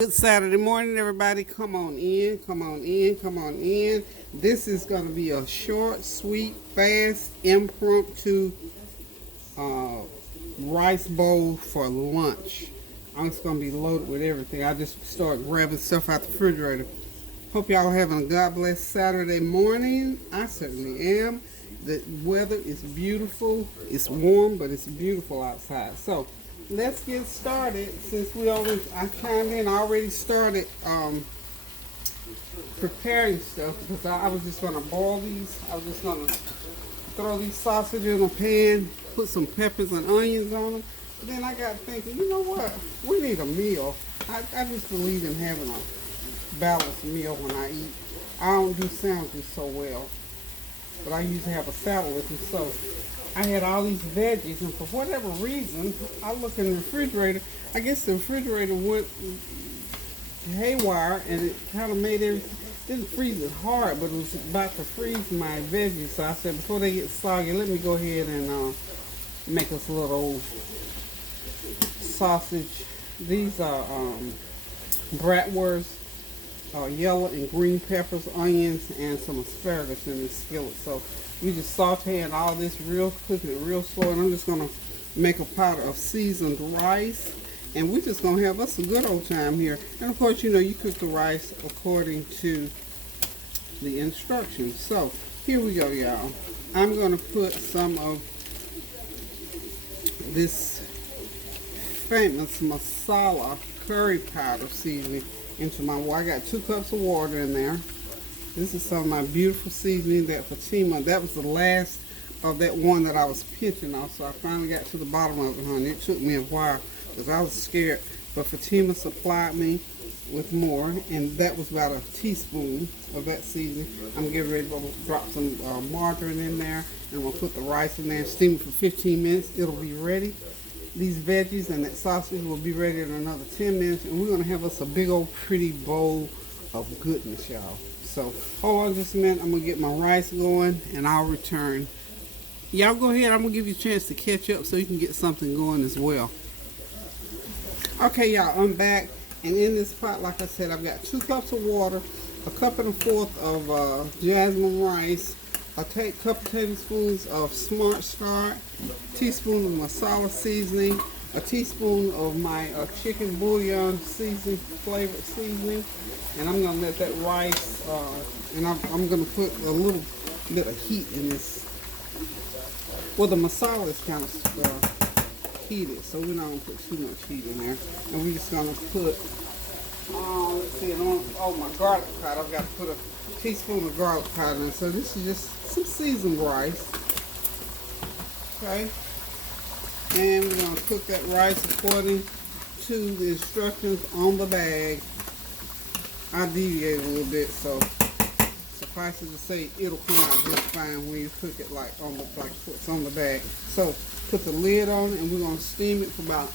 Good Saturday morning, everybody. Come on in, come on in, come on in. This is going to be a short, sweet, fast, impromptu uh, rice bowl for lunch. I'm just going to be loaded with everything. I just start grabbing stuff out the refrigerator. Hope y'all having a God bless Saturday morning. I certainly am. The weather is beautiful. It's warm, but it's beautiful outside. So let's get started. Since I chimed in, I already started preparing stuff because I was just gonna boil these. I was just gonna throw these sausages in a pan, put some peppers and onions on them. But then I got thinking, you know what? We need a meal. I just believe in having a balanced meal when I eat. I don't do sandwiches so well, but I usually have a salad with them. So I had all these veggies, and for whatever reason, I looked in the refrigerator. I guess the refrigerator went haywire, and it kind of made everything. Didn't freeze it hard, but it was about to freeze my veggies. So I said, before they get soggy, let me go ahead and make us a little sausage. These are Bratwurtz, yellow and green peppers, onions, and some asparagus in this skillet. So we just sauteing all this cooking it real slow, and I'm just gonna make a pot of seasoned rice, and we're just gonna have us a good old time here. And of course, you cook the rice according to the instructions. So here we go, y'all. I'm gonna put some of this famous masala curry powder seasoning into my water. I got 2 cups of water in there. This is some of my beautiful seasoning that Fatima, that was the last of that one that I was pinching off, so I finally got to the bottom of it, honey. It took me a while because I was scared, but Fatima supplied me with more, and that was about a teaspoon of that seasoning. I'm getting ready to drop some margarine in there, and I'm going to put the rice in there and steam it for 15 minutes. It'll be ready. These veggies and that sausage will be ready in another 10 minutes, and we're going to have us a big old pretty bowl of goodness, y'all. So hold on just a minute. I'm going to get my rice going, and I'll return. Y'all go ahead. I'm going to give you a chance to catch up so you can get something going as well. Okay, y'all, I'm back. And in this pot, like I said, I've got 2 cups of water, a cup and a fourth of Jasmin Rice, a couple tablespoons of Smart Start, a teaspoon of masala seasoning, a teaspoon of my chicken bouillon seasoning, flavored seasoning, and I'm going to let that rice, and I'm going to put a little bit of heat in this. Well, the masala is kind of heated, so we're not going to put too much heat in there. And we're just going to put, let's see, my garlic powder. I've got to put a teaspoon of garlic powder in. So this is just some seasoned rice. Okay. And we're going to cook that rice according to the instructions on the bag. I deviate a little bit, so suffice it to say, it'll come out just fine when you cook it like what's on the bag. So put the lid on it, and we're going to steam it for about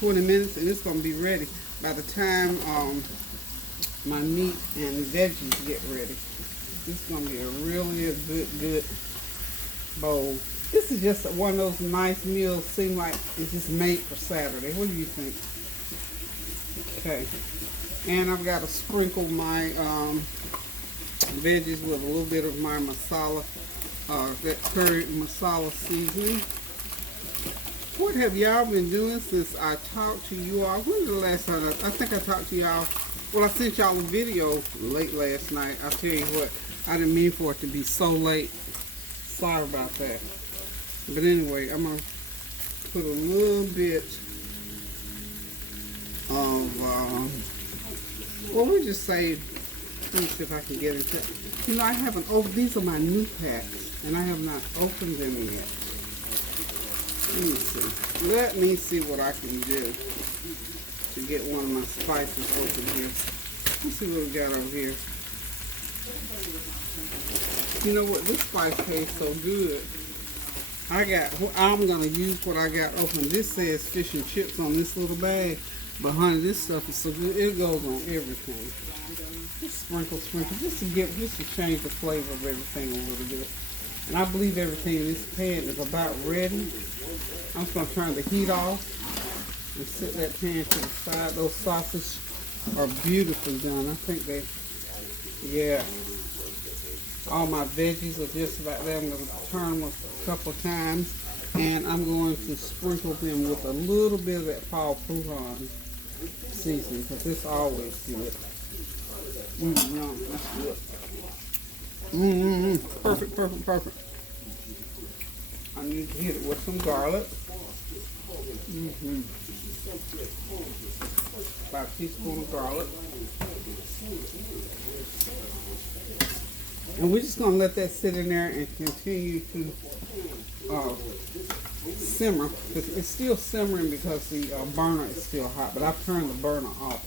20 minutes, and it's going to be ready by the time my meat and veggies get ready. This is going to be a really good bowl. This is just one of those nice meals, seem like it's just made for Saturday. What do you think? Okay. And I've got to sprinkle my veggies with a little bit of my masala, that curry masala seasoning. What have y'all been doing since I talked to you all? When was the last time? I think I talked to y'all. Well, I sent y'all a video late last night. I'll tell you what, I didn't mean for it to be so late. Sorry about that. But anyway, I'm going to put a little bit of, well, we'll just say, let me see if I can get into it. I haven't opened, these are my new packs, and I have not opened them yet. Let me see what I can do to get one of my spices open here. Let's see what we got over here. You know what? This spice tastes so good. I'm going to use what I got open. This says fish and chips on this little bag. But honey, this stuff is so good. It goes on everything. Just sprinkle, just to change the flavor of everything a little bit. And I believe everything in this pan is about ready. I'm just going to turn the heat off and set that pan to the side. Those sausage are beautifully done. I think they, yeah. All my veggies are just about there. I'm going to turn them a couple of times. And I'm going to sprinkle them with a little bit of that Paul Fouton seasoning, because it's always good. Yum, that's good. Perfect, perfect, perfect. I need to hit it with some garlic. About a teaspoon of garlic. And we're just going to let that sit in there and continue to simmer. It's still simmering because the burner is still hot, but I've turned the burner off.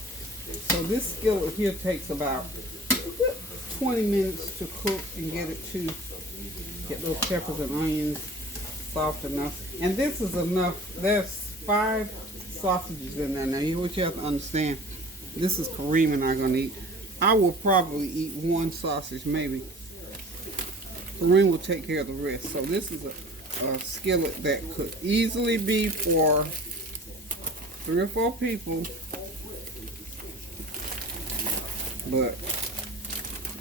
So this skillet here takes about 20 minutes to cook and get those peppers and onions soft enough. And this is enough. There's 5 sausages in there. Now, what you have to understand, this is Kareem and I going to eat. I will probably eat 1 sausage, maybe. Kareem will take care of the rest. So this is a skillet that could easily be for 3 or 4 people, but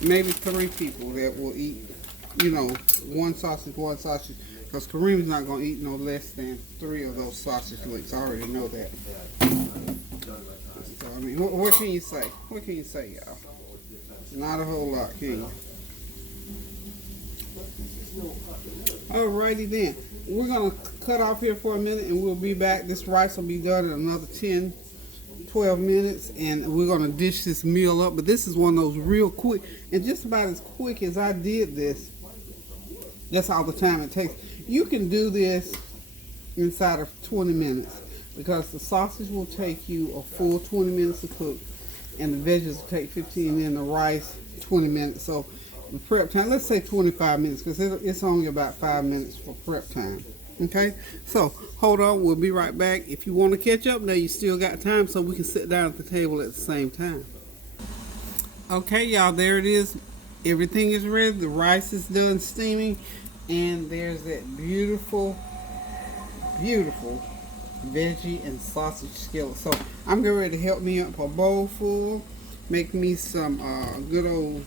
maybe 3 people that will eat, 1 sausage, because Kareem's not going to eat no less than 3 of those sausage links. I already know that. So, I mean, what can you say? What can you say, y'all? Not a whole lot, can you? Alrighty then. We're going to cut off here for a minute and we'll be back. This rice will be done in another 10, 12 minutes and we're going to dish this meal up. But this is one of those real quick, and just about as quick as I did this, that's all the time it takes. You can do this inside of 20 minutes because the sausage will take you a full 20 minutes to cook and the veggies will take 15 and the rice 20 minutes. So the prep time, let's say 25 minutes because it's only about 5 minutes for prep time. Okay, so hold on, we'll be right back. If you want to catch up now, you still got time so we can sit down at the table at the same time. Okay, y'all, there it is. Everything is ready. The rice is done steaming, and there's that beautiful, beautiful veggie and sausage skillet. So I'm getting ready to help me up a bowl full, make me some good old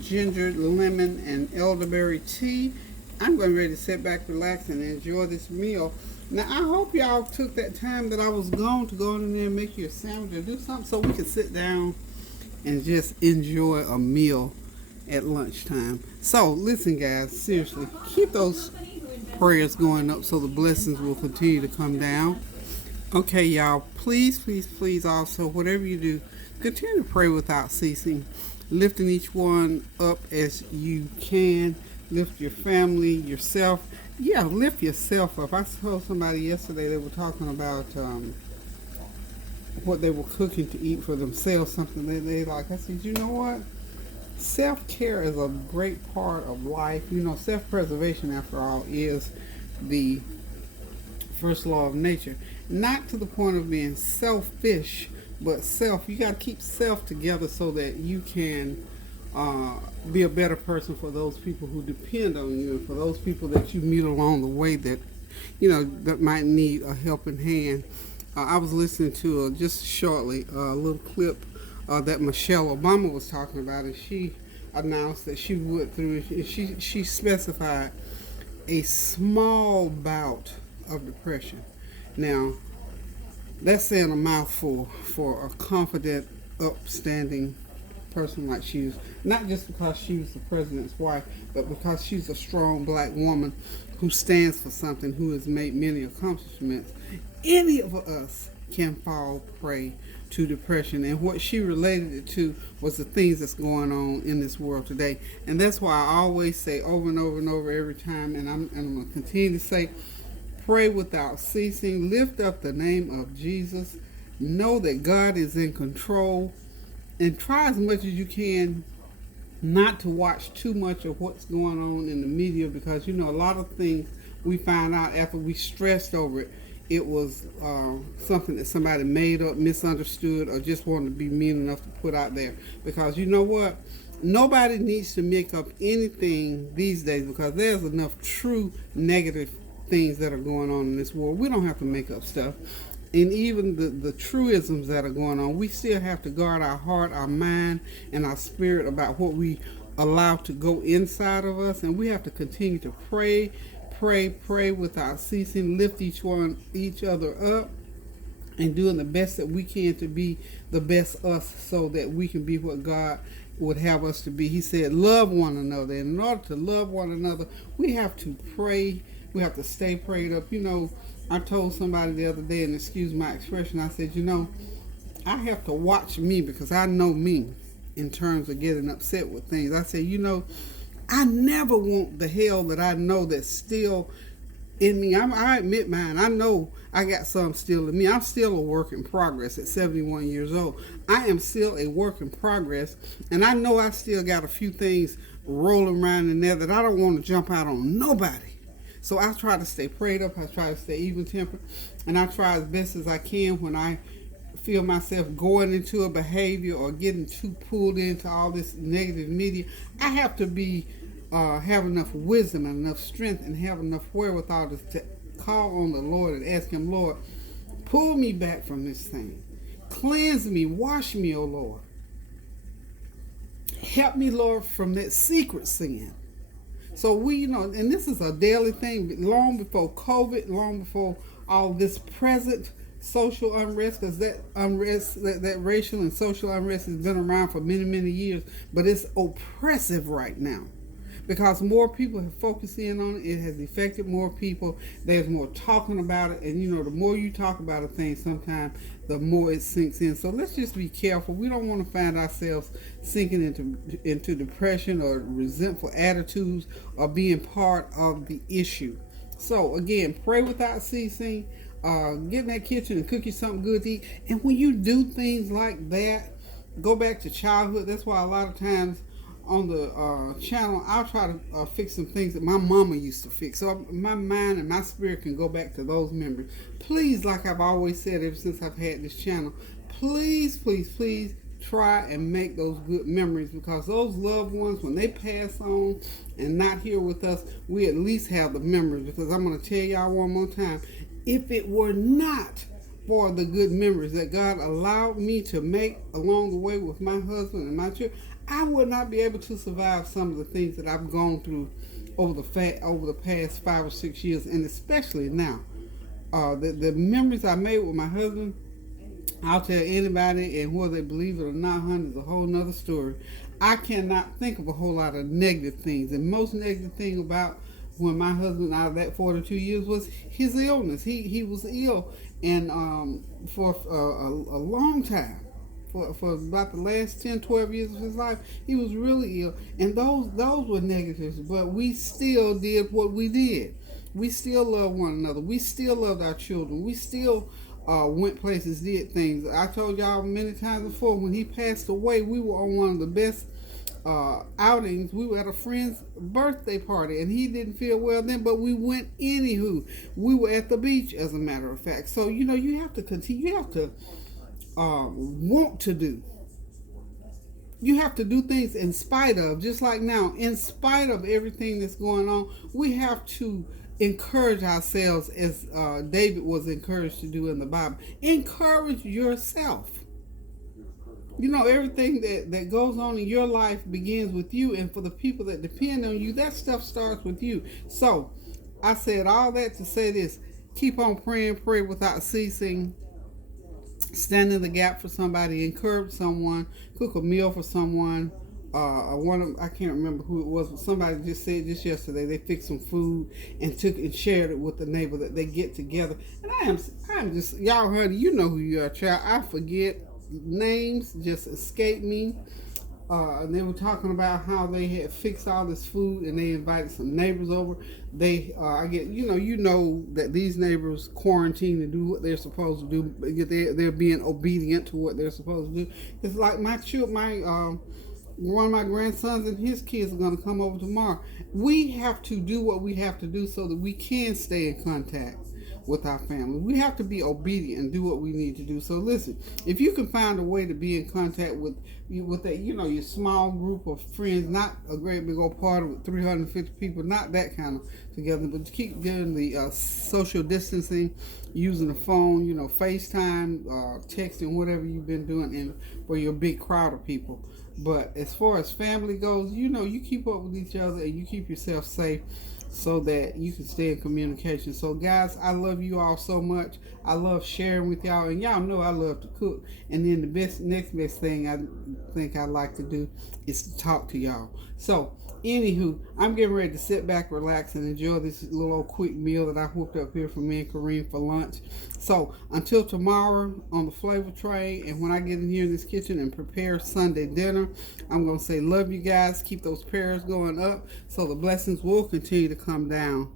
ginger, lemon, and elderberry tea. I'm going ready to sit back, relax, and enjoy this meal. Now, I hope y'all took that time that I was gone to go in there and make you a sandwich or do something so we can sit down and just enjoy a meal at lunchtime. So, listen, guys, seriously, keep those prayers going up so the blessings will continue to come down. Okay, y'all, please, please, please also, whatever you do, continue to pray without ceasing, lifting each one up as you can. Lift your family, yourself. Yeah, lift yourself up. I told somebody yesterday, they were talking about what they were cooking to eat for themselves, something they like. I said, you know what? Self-care is a great part of life. Self-preservation, after all, is the first law of nature. Not to the point of being selfish, but self. You got to keep self together so that you can be a better person for those people who depend on you and for those people that you meet along the way that that might need a helping hand. I was listening to just shortly a little clip that Michelle Obama was talking about, and she announced that she went through it. She specified a small bout of depression. Now, that's saying a mouthful for a confident, upstanding person like she is, not just because she was the president's wife, but because she's a strong black woman who stands for something, who has made many accomplishments. Any of us can fall prey to depression, and what she related it to was the things that's going on in this world today. And that's why I always say over and over and over every time, and I'm going to continue to say, pray without ceasing, lift up the name of Jesus, know that God is in control, and try as much as you can not to watch too much of what's going on in the media, because a lot of things we find out after we stressed over it, it was something that somebody made up, misunderstood, or just wanted to be mean enough to put out there. Because you know what? Nobody needs to make up anything these days, because there's enough true negative things that are going on in this world. We don't have to make up stuff. and even the truisms that are going on, we still have to guard our heart, our mind, and our spirit about what we allow to go inside of us. And we have to continue to pray without ceasing, lift each other up, and doing the best that we can to be the best us, so that we can be what God would have us to be. He said, love one another. And in order to love one another, we have to pray. We have to stay prayed up. I told somebody the other day, and excuse my expression, I said, I have to watch me, because I know me in terms of getting upset with things. I said, I never want the hell that I know that's still in me. I admit mine. I know I got some still in me. I'm still a work in progress at 71 years old. I am still a work in progress, and I know I still got a few things rolling around in there that I don't want to jump out on nobody. So I try to stay prayed up. I try to stay even-tempered, and I try as best as I can when I feel myself going into a behavior or getting too pulled into all this negative media. I have to be have enough wisdom and enough strength and have enough wherewithal to call on the Lord and ask Him, Lord, pull me back from this thing. Cleanse me, wash me, O Lord. Help me, Lord, from that secret sin. So we, and this is a daily thing, long before COVID, long before all this present social unrest, because that unrest, that racial and social unrest has been around for many, many years, but it's oppressive right now. Because more people have focused in on it, it has affected more people. There's more talking about it, and the more you talk about a thing, sometimes the more it sinks in. So let's just be careful. We don't want to find ourselves sinking into depression or resentful attitudes or being part of the issue. So again, pray without ceasing. Get in that kitchen and cook you something good to eat. And when you do things like that, go back to childhood. That's why a lot of times on the channel, I'll try to fix some things that my mama used to fix, so my mind and my spirit can go back to those memories. Please, like I've always said ever since I've had this channel, please try and make those good memories, because those loved ones, when they pass on and not here with us, we at least have the memories. Because I'm going to tell y'all one more time, if it were not for the good memories that God allowed me to make along the way with my husband and my children, I would not be able to survive some of the things that I've gone through over the past 5 or 6 years, and especially now. The memories I made with my husband, I'll tell anybody, and whether they believe it or not, honey, is a whole nother story. I cannot think of a whole lot of negative things. And most negative thing about when my husband, out of that 42 years, was his illness. He was ill, and for a long time. For about the last 10, 12 years of his life, he was really ill. And those were negatives, but we still did what we did. We still loved one another. We still loved our children. We still went places, did things. I told y'all many times before, when he passed away, we were on one of the best outings. We were at a friend's birthday party, and he didn't feel well then, but we went anywho. We were at the beach, as a matter of fact. So, you have to continue. You have to want to do. You have to do things in spite of, just like now, in spite of everything that's going on, we have to encourage ourselves, as David was encouraged to do in the Bible. Encourage yourself. Everything that goes on in your life begins with you, and for the people that depend on you, that stuff starts with you. So I said all that to say this: keep on praying, pray without ceasing. Stand in the gap for somebody, encourage someone, cook a meal for someone. I can't remember who it was, but somebody just said just yesterday they fixed some food and took and shared it with the neighbor, that they get together. And I'm just, y'all, honey, you know who you are, child. I forget names, just escape me. And they were talking about how they had fixed all this food and they invited some neighbors over. They, you know that these neighbors quarantine and do what they're supposed to do. They're being obedient to what they're supposed to do. It's like one of my grandsons and his kids are going to come over tomorrow. We have to do what we have to do so that we can stay in contact. with our family. We have to be obedient and do what we need to do. So listen, if you can find a way to be in contact with that, your small group of friends, not a great big old party with 350 people, not that kind of together, but keep doing the social distancing, using the phone, FaceTime, texting, whatever you've been doing, and for your big crowd of people. But as far as family goes, you keep up with each other and you keep yourself safe so that you can stay in communication. So guys, I love you all so much. I love sharing with y'all, and y'all know I love to cook. And then the next best thing I think I like to do is to talk to y'all. So anywho, I'm getting ready to sit back, relax, and enjoy this little old quick meal that I whipped up here for me and Kareem for lunch. So until tomorrow on the flavor tray, and when I get in here in this kitchen and prepare Sunday dinner, I'm going to say love you guys. Keep those prayers going up so the blessings will continue to come down.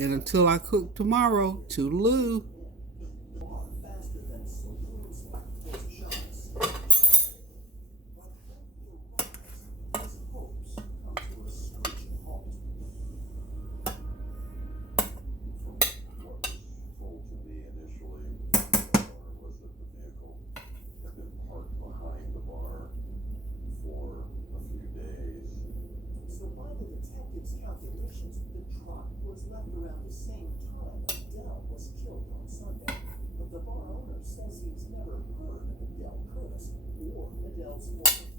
And until I cook tomorrow, toodaloo. Calculations, the truck was left around the same time Adele was killed on Sunday. But the bar owner says he's never heard of Adele Curtis or Adele's former